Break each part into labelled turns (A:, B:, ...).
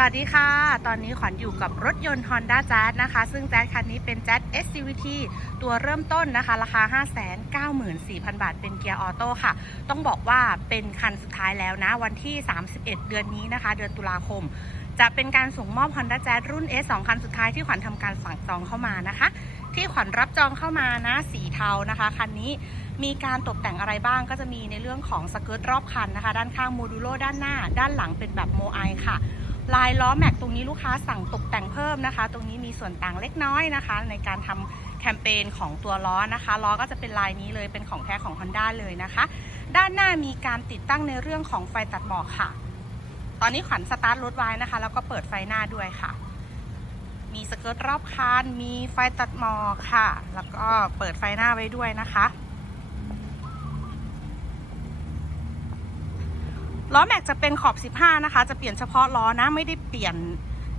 A: สวัสดีค่ะ ตอนนี้ขวัญอยู่กับรถยนต์ Honda Jazz นะคะ ซึ่ง Jazz คันนี้เป็น Jazz SCVT ตัวเริ่มต้นนะคะ ราคา 594,000 บาท เป็นเกียร์ออโต้ค่ะ ต้องบอกว่าเป็นคันสุดท้ายแล้วนะ วันที่ 31 เดือนนี้นะคะ เดือนตุลาคม จะเป็นการส่งมอบ Honda Jazz รุ่น S 2 คันสุดท้ายที่ขวัญทำการสั่งจองเข้ามานะคะ ที่ขวัญรับจองเข้ามานะ สีเทานะคะ คันนี้มีการตกแต่งอะไรบ้างก็จะมีในเรื่องของสเกิร์ตรอบคันนะคะ ด้านข้างโมดูโลด้านหน้า ด้านหลังเป็นแบบโมไอค่ะ ลายล้อแม็กตรงนี้ลูกค้าสั่งตกแต่งเพิ่มนะคะ ตรงนี้มีส่วนต่างเล็กน้อยนะคะ ในการทำแคมเปญของตัวล้อนะคะล้อก็จะเป็นลายนี้เลยเป็นของแท้ของ Honda เลยนะคะ ด้านหน้ามีการติดตั้งในเรื่องของไฟตัดหมอกค่ะ ตอนนี้ขวัญสตาร์ทรถไว้นะคะ แล้วก็เปิดไฟหน้าด้วยค่ะ มีสเกิร์ตรอบคันมีไฟตัดหมอกค่ะ แล้วก็เปิดไฟหน้าไว้ด้วยนะคะ ล้อแม็กจะเป็นขอบ 15 นะคะ จะเปลี่ยนเฉพาะล้อนะ ไม่ได้เปลี่ยน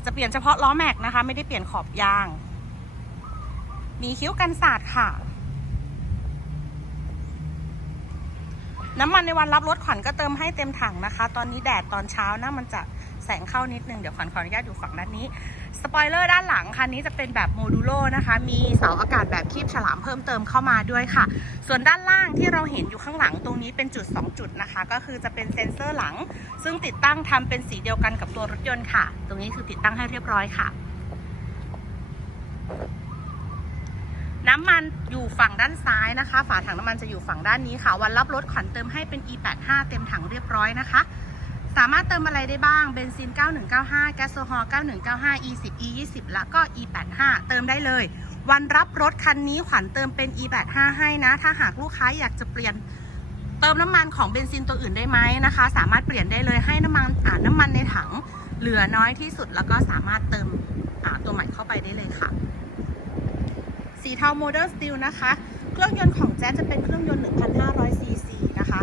A: จะเปลี่ยนเฉพาะล้อแม็กนะคะ ไม่ได้เปลี่ยนขอบยาง มีคิ้วกันสาดค่ะ น้ำมันในวันรับรถขวัญก็เติมให้เต็มถังนะคะ ตอนนี้แดดตอนเช้านะมันจะ แสงเข้านิดนึง เดี๋ยวขวัญขออนุญาตอยู่ฝั่งด้านนี้ สปอยเลอร์ด้านหลังคันนี้จะเป็นแบบโมดูโลนะคะ มีเสาอากาศแบบคีบฉลามเพิ่มเติมเข้ามาด้วยค่ะ ส่วนด้านล่างที่เราเห็นอยู่ข้างหลังตรงนี้เป็นจุด 2 จุดนะคะ ก็คือจะเป็นเซ็นเซอร์หลัง ซึ่งติดตั้งทำเป็นสีเดียวกันกับตัวรถยนต์ค่ะ ตรงนี้คือติดตั้งให้เรียบร้อยค่ะน้ำมันอยู่ฝั่งด้านซ้ายนะคะ ฝาถังน้ำมันจะอยู่ฝั่งด้านนี้ค่ะ วันรับรถขวัญเติมให้เป็น E85 เต็มถังเรียบร้อยนะคะ สามารถเติมอะไรได้บ้าง เบนซิน 9195 แก๊สโซฮอล์9195 E10 E20 แล้วก็ E85 เติมได้เลย วันรับรถคันนี้ขวัญเติมเป็น E85 ให้นะ ถ้าหากลูกค้าอยากจะเปลี่ยนเติมน้ำมันของเบนซินตัวอื่นได้ไหมนะคะ สามารถเปลี่ยนได้เลยให้น้ำมันอ่าน้ำมันในถังเหลือน้อยที่สุดแล้วก็สามารถเติมอ่าตัวใหม่เข้าไปได้เลยค่ะ สีเทาโมเดลสตีลนะคะ เครื่องยนต์ของแจ๊จะเป็นเครื่องยนต์ 1,500ซีซีนะคะ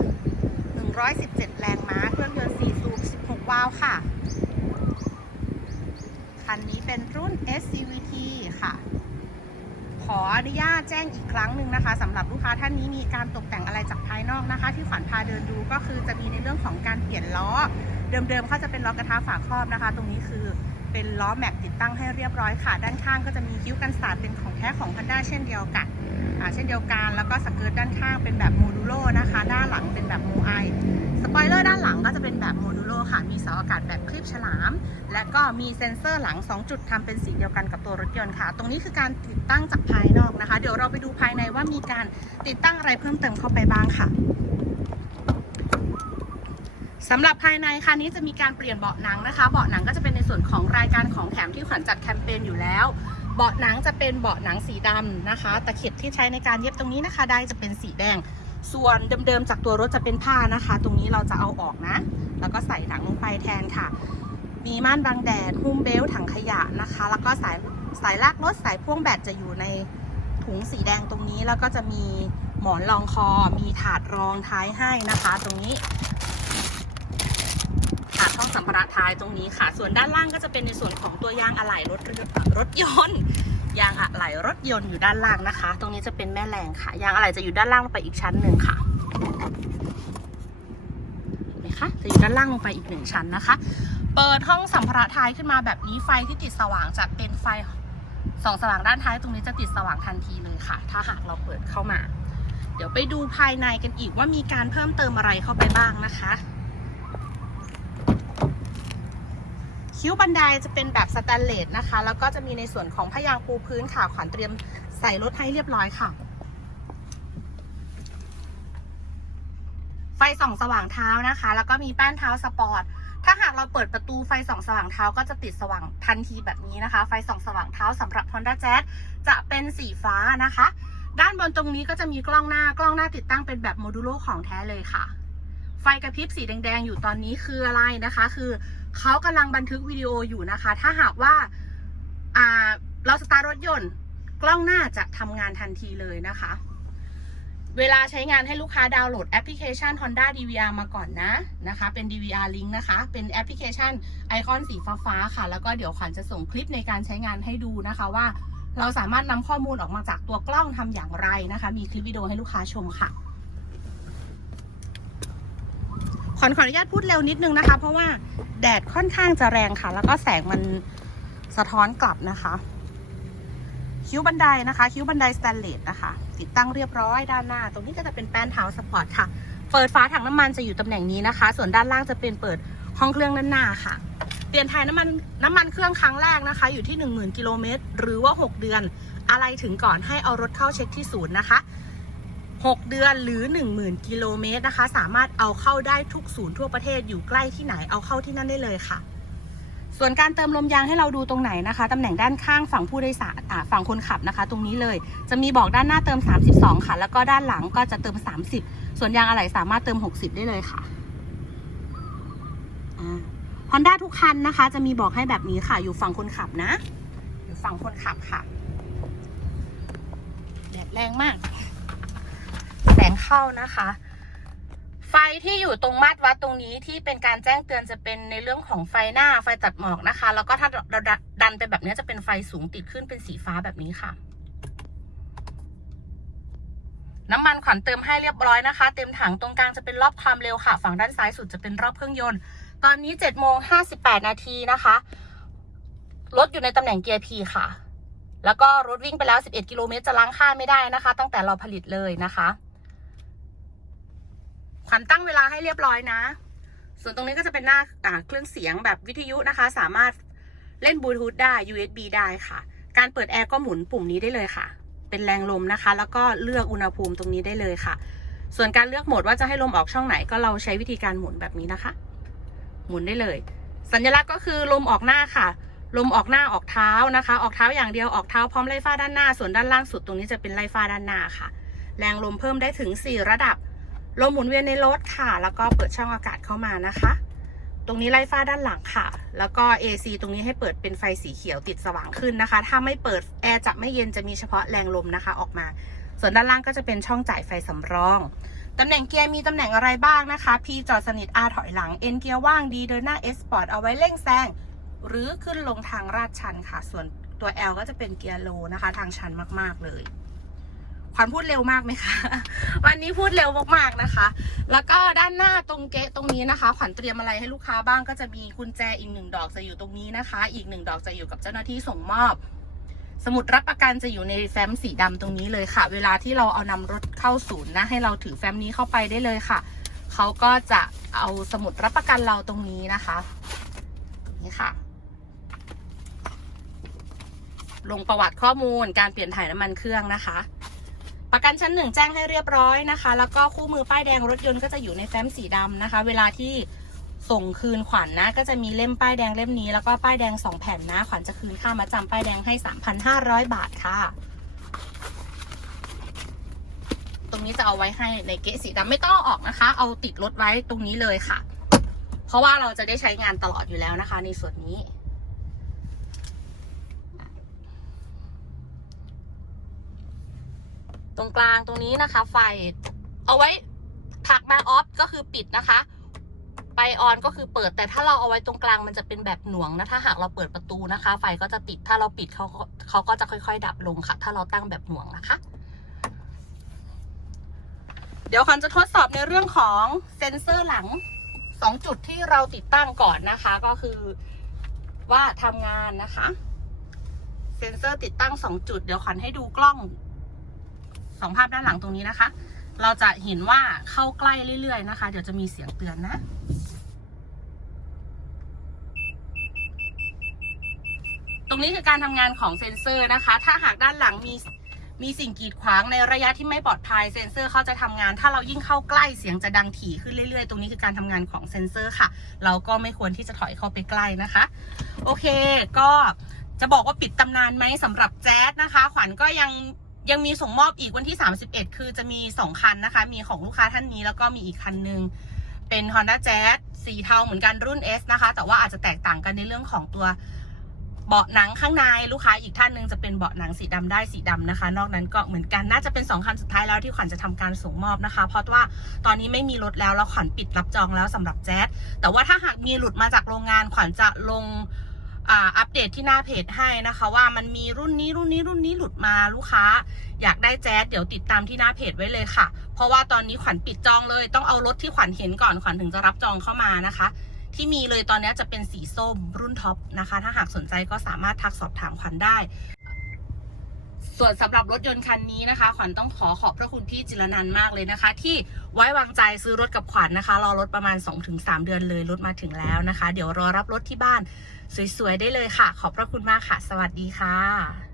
A: 117 แรงม้า เครื่องยนต์4สูบ16 วาล์วค่ะ คันนี้เป็นรุ่น SCVT ค่ะ ขออนุญาตแจ้งอีกครั้งหนึ่งนะคะสำหรับลูกค้าท่านนี้มีการตกแต่งอะไรจากภายนอกนะคะ ที่ฝันพาเดินดูก็คือจะมีในเรื่องของการเปลี่ยนล้อ เดิมๆเขาจะเป็นล้อกระทะฝาครอบนะคะ ตรงนี้คือ เป็นล้อแม็กติดตั้งให้เรียบร้อยค่ะ ด้านข้างก็จะมีคิ้วกันสาดเป็นของแท้ของ Honda เช่นเดียวกันเช่นเดียวกันแล้วก็สเกิร์ตด้านข้างเป็นแบบโมดูโลนะคะด้านหลังเป็นแบบโมไอสปอยเลอร์ด้านหลังก็จะเป็นแบบโมดูโลค่ะ มีเสาอากาศแบบคลิปฉลาม และก็มีเซ็นเซอร์หลัง 2 จุดทำเป็นสีเดียวกันกับตัวรถยนต์ค่ะ ตรงนี้คือการติดตั้งจากภายนอกนะคะ เดี๋ยวเราไปดูภายในว่ามีการติดตั้งอะไรเพิ่มเติมเข้าไปบ้างค่ะ สำหรับภายในคันนี้จะมีการเปลี่ยนเบาะหนังนะคะ เบาะหนังก็จะเป็นในส่วนของรายการของแถมที่ขวัญจัดแคมเปญอยู่แล้ว เบาะหนังจะเป็นเบาะหนังสีดำนะคะ ตะเข็บที่ใช้ในการเย็บตรงนี้นะคะ ได้จะเป็นสีแดง ส่วนเดิมๆจากตัวรถจะเป็นผ้านะคะ ตรงนี้เราจะเอาออกนะ แล้วก็ใส่หนังลงไปแทนค่ะ มีม่านบังแดดหุ้มเบลต์ถังขยะนะคะ แล้วก็สายสายลากรถสายพ่วงแบตจะอยู่ในถุงสีแดงตรงนี้ แล้วก็จะมีหมอนรองคอ มีถาดรองท้ายให้นะคะ ตรงนี้ ถาดห้องสัมภาระท้ายตรงนี้ค่ะ ส่วนด้านล่างก็จะเป็นในส่วนของตัวยางอะไหล่รถรถยนต์ยางอะไหล่รถยนต์อยู่ด้านล่างนะคะ ตรงนี้จะเป็นแม่แรงค่ะ ยางอะไหล่จะอยู่ด้านล่างลงไปอีกชั้นหนึ่งค่ะเห็นไหมคะจะอยู่ด้านล่างลงไปอีกหนึ่งชั้นนะคะ เปิดห้องสัมภาระท้ายขึ้นมาแบบนี้ไฟที่ติดสว่างจะเป็นไฟสองสว่างด้านท้ายตรงนี้จะติดสว่างทันทีเลยค่ะ ถ้าหากเราเปิดเข้ามา เดี๋ยวไปดูภายในกันอีกว่ามีการเพิ่มเติมอะไรเข้าไปบ้างนะคะ คิ้วบันไดจะเป็นแบบสแตนเลสนะคะ แล้วก็จะมีในส่วนของพยางปูพื้นค่ะขวัญเตรียมใส่รถให้เรียบร้อยค่ะ ไฟส่องสว่างเท้านะคะ แล้วก็มีแป้นเท้าสปอร์ตถ้าหากเราเปิดประตูไฟส่องสว่างเท้าก็จะติดสว่างทันทีแบบนี้นะคะ ไฟส่องสว่างเท้าสำหรับ Honda Jazz จะเป็นสีฟ้านะคะ ด้านบนตรงนี้ก็จะมีกล้องหน้ากล้องหน้าติดตั้งเป็นแบบโมดูโลของแท้เลยค่ะ ไฟกระพริบสีแดงๆอยู่ตอนนี้คืออะไรนะคะ คือเขากำลังบันทึกวิดีโออยู่นะคะ ถ้าหากว่าอ่าเราสตาร์รถยนต์ กล้องหน้าจะทำงานทันทีเลยนะคะ เวลาใช้งานให้ลูกค้าดาวน์โหลดแอปพลิเคชัน Honda DVR มาก่อนนะนะคะ เป็น DVR Link นะคะ เป็นแอปพลิเคชันไอคอนสีฟ้าๆค่ะ แล้วก็เดี๋ยวขวัญจะส่งคลิปในการใช้งานให้ดูนะคะว่าเราสามารถนำข้อมูลออกมาจากตัวกล้องทำอย่างไรนะคะ มีคลิปวิดีโอให้ลูกค้าชมค่ะ ขอขออนุญาตพูดเร็วนิดนึงนะคะ เพราะว่าแดดค่อนข้างจะแรงค่ะ แล้วก็แสงมันสะท้อนกลับนะคะ คิ้วบันไดนะคะ คิ้วบันไดสแตนเลสนะคะ ติดตั้งเรียบร้อยด้านหน้า ตรงนี้ก็จะเป็นแป้นเท้าสปอร์ตค่ะ เปิดฝาถังน้ำมันจะอยู่ตำแหน่งนี้นะคะ ส่วนด้านล่างจะเป็นเปิดห้องเครื่องด้านหน้าค่ะเปลี่ยนถ่ายน้ำมันน้ำมันเครื่องครั้งแรกนะคะ อยู่ที่ 10,000 กิโลเมตรหรือว่า 6 เดือน อะไรถึงก่อนให้เอารถเข้าเช็คที่ศูนย์นะคะ 6 เดือนหรือ 10,000 กิโลเมตรนะคะ สามารถเอาเข้าได้ทุกศูนย์ทั่วประเทศอยู่ใกล้ที่ไหนเอาเข้าที่นั่นได้เลยค่ะ ส่วนการเติมลมยางให้เราดูตรงไหนนะคะตำแหน่งด้านข้างฝั่งผู้โดยสารฝั่งคนขับนะคะ ตรงนี้เลย จะมีบอกด้านหน้าเติม 32 ค่ะ แล้วก็ด้านหลังก็จะเติม 30 ส่วนยางอะไหล่สามารถเติม 60 ได้เลยค่ะฮอนด้าทุกคันนะคะ จะมีบอกให้แบบนี้ค่ะอยู่ฝั่งคนขับนะ อยู่ฝั่งคนขับค่ะแดดแรงมาก แสงเข้านะคะ ไฟที่อยู่ตรงมาตรวัดตรงนี้ที่เป็นการแจ้งเตือนจะเป็นในเรื่องของไฟหน้าไฟตัดหมอกนะคะ แล้วก็ถ้าเราดันไปแบบนี้จะเป็นไฟสูงติดขึ้นเป็นสีฟ้าแบบนี้ค่ะ น้ำมันขวัญเติมให้เรียบร้อยนะคะ เต็มถังตรงกลางจะเป็นรอบความเร็วค่ะ ฝั่งด้านซ้ายสุดจะเป็นรอบเครื่องยนต์ ตอนนี้7โมง58นาทีนะคะรถอยู่ในตำแหน่งเกียร์ P ค่ะ แล้วก็รถวิ่งไปแล้ว 11 กิโลเมตรจะล้างค่าไม่ได้นะคะ ตั้งแต่เราผลิตเลยนะคะ ขวัญตั้งเวลาให้เรียบร้อยนะ ส่วนตรงนี้ก็จะเป็นหน้าเครื่องเสียงแบบวิทยุนะคะ สามารถเล่นบลูทูธได้ USB ได้ค่ะ การเปิดแอร์ก็หมุนปุ่มนี้ได้เลยค่ะ เป็นแรงลมนะคะ แล้วก็เลือกอุณหภูมิตรงนี้ได้เลยค่ะ ส่วนการเลือกโหมดว่าจะให้ลมออกช่องไหนก็เราใช้วิธีการหมุนแบบนี้นะคะ หมุนได้เลย สัญลักษณ์ก็คือลมออกหน้าค่ะลมออกหน้าออกเท้านะคะ ออกเท้าอย่างเดียวออกเท้าพร้อมไล่ฟ้าด้านหน้า ส่วนด้านล่างสุดตรงนี้จะเป็นไล่ฟ้าด้านหน้าค่ะ แรงลมเพิ่มได้ถึง 4 ระดับ ลมหมุนเวียนในรถค่ะ แล้วก็เปิดช่องอากาศเข้ามานะคะ ตรงนี้ไล่ฟ้าด้านหลังค่ะ แล้วก็ AC ตรงนี้ให้เปิดเป็นไฟสีเขียวติดสว่างขึ้นนะคะ ถ้าไม่เปิดแอร์จะไม่เย็นจะมีเฉพาะแรงลมนะคะออกมา ส่วนด้านล่างก็จะเป็นช่องจ่ายไฟสำรองตำแหน่งเกียร์มีตำแหน่งอะไรบ้างนะคะ P จอดสนิท R ถอยหลัง N เกียร์ว่าง D เดินหน้า S Sport เอาไว้เร่งแซงหรือขึ้นลงทางลาดชันค่ะ ส่วนตัว L ก็จะเป็นเกียร์โลนะคะ ทางชันมาก ๆ เลย ขวัญพูดเร็วมากไหมคะ วันนี้พูดเร็วมากๆนะคะ แล้วก็ด้านหน้าตรงเกะตรงนี้นะคะขวัญเตรียมอะไรให้ลูกค้าบ้างก็จะมีกุญแจอีกหนึ่งดอกจะอยู่ตรงนี้นะคะ อีกหนึ่งดอกจะอยู่กับเจ้าหน้าที่ส่งมอบ สมุดรับประกันจะอยู่ในแฟ้มสีดำตรงนี้เลยค่ะ เวลาที่เราเอานำรถเข้าศูนย์นะให้เราถือแฟ้มนี้เข้าไปได้เลยค่ะเขาก็จะเอาสมุดรับประกันเราตรงนี้นะคะ นี่ค่ะลงประวัติข้อมูลการเปลี่ยนถ่ายน้ำมันเครื่องนะคะ ประกันชั้นหนึ่งแจ้งให้เรียบร้อยนะคะ แล้วก็คู่มือป้ายแดงรถยนต์ก็จะอยู่ในแฟ้มสีดำนะคะ เวลาที่ส่งคืนขวัญนนะ ก็จะมีเล่มป้ายแดงเล่มนี้ แล้วก็ป้ายแดงสองแผ่นนะ ขวัญจะคืนค่ามาจำป้ายแดงให้ 3,500 บาทค่ะ ตรงนี้จะเอาไว้ให้ในเกะสีดำไม่ต้องออกนะคะ เอาติดรถไว้ตรงนี้เลยค่ะ เพราะว่าเราจะได้ใช้งานตลอดอยู่แล้วนะคะ ในส่วนนี้ ตรงกลางตรงนี้นะคะ ไฟ เอาไว้ผักมาออฟก็คือปิดนะคะ ไปออนก็คือเปิดแต่ถ้าเราเอาไว้ตรงกลางมันจะเป็นแบบหน่วงนะถ้าหากเราเปิดประตูนะคะ ไฟก็จะติดถ้าเราปิดเขาเขาก็จะค่อย ๆ ดับลงค่ะ ถ้าเราตั้งแบบหน่วงนะคะ เดี๋ยวคันจะทดสอบในเรื่องของเซ็นเซอร์หลังสองจุดที่เราติดตั้งก่อนนะคะ ก็คือว่าทำงานนะคะ เซ็นเซอร์ติดตั้งสองจุด เดี๋ยวขวัญให้ดูกล้อง สองภาพด้านหลังตรงนี้นะคะ เราจะเห็นว่าเข้าใกล้เรื่อยๆนะคะ เดี๋ยวจะมีเสียงเตือนนะตรงนี้คือการทำงานของเซ็นเซอร์นะคะ ถ้าหากด้านหลังมีมีสิ่งกีดขวางในระยะที่ไม่ปลอดภัยเซ็นเซอร์เขาจะทำงาน ถ้าเรายิ่งเข้าใกล้เสียงจะดังถี่ขึ้นเรื่อยๆ ตรงนี้คือการทำงานของเซ็นเซอร์ค่ะ เราก็ไม่ควรที่จะถอยเข้าไปใกล้นะคะ โอเค ก็จะบอกว่าปิดตำนานไหมสำหรับแจ๊สนะคะ ขวัญก็ยัง ยังมีส่งมอบอีกวันที่ 31 คือจะมี 2 คันนะคะ มีของลูกค้าท่านนี้แล้วก็มีอีกคันหนึ่งเป็น Honda Jazz สีเทาเหมือนกันรุ่น S นะคะ แต่ว่าอาจจะแตกต่างกันในเรื่องของตัวเบาะหนังข้างในลูกค้าอีกท่านหนึ่งจะเป็นเบาะหนังสีดำได้สีดำนะคะ นอกนั้นก็เหมือนกันน่าจะเป็น2คันสุดท้ายแล้วที่ขวัญจะทำการส่งมอบนะคะ เพราะว่าตอนนี้ไม่มีรถแล้วแล้วขวัญปิดรับจองแล้วสำหรับแจ๊สแต่ว่าถ้าหากมีหลุดมาจากโรงงานขวัญจะลง อัปเดตที่หน้าเพจให้นะคะว่ามันมีรุ่นนี้รุ่นนี้รุ่นนี้หลุดมาลูกค้า อยากได้แจ๊สเดี๋ยวติดตามที่หน้าเพจไว้เลยค่ะ เพราะว่าตอนนี้ขวัญปิดจองเลย ต้องเอารถที่ขวัญเห็นก่อนขวัญถึงจะรับจองเข้ามานะคะ ที่มีเลยตอนนี้จะเป็นสีส้มรุ่นท็อปนะคะ ถ้าหากสนใจก็สามารถทักสอบถามขวัญได้ ส่วนสำหรับรถยนต์คันนี้นะคะ ขวัญต้องขอขอบพระคุณพี่จิรนันมากเลยนะคะ ที่ไว้วางใจซื้อรถกับขวัญนะคะ รอรถประมาณ 2-3 เดือนเลยรถมาถึงแล้วนะคะ เดี๋ยวรอรับรถที่บ้านสวยๆได้เลยค่ะ ขอบพระคุณมากค่ะ สวัสดีค่ะ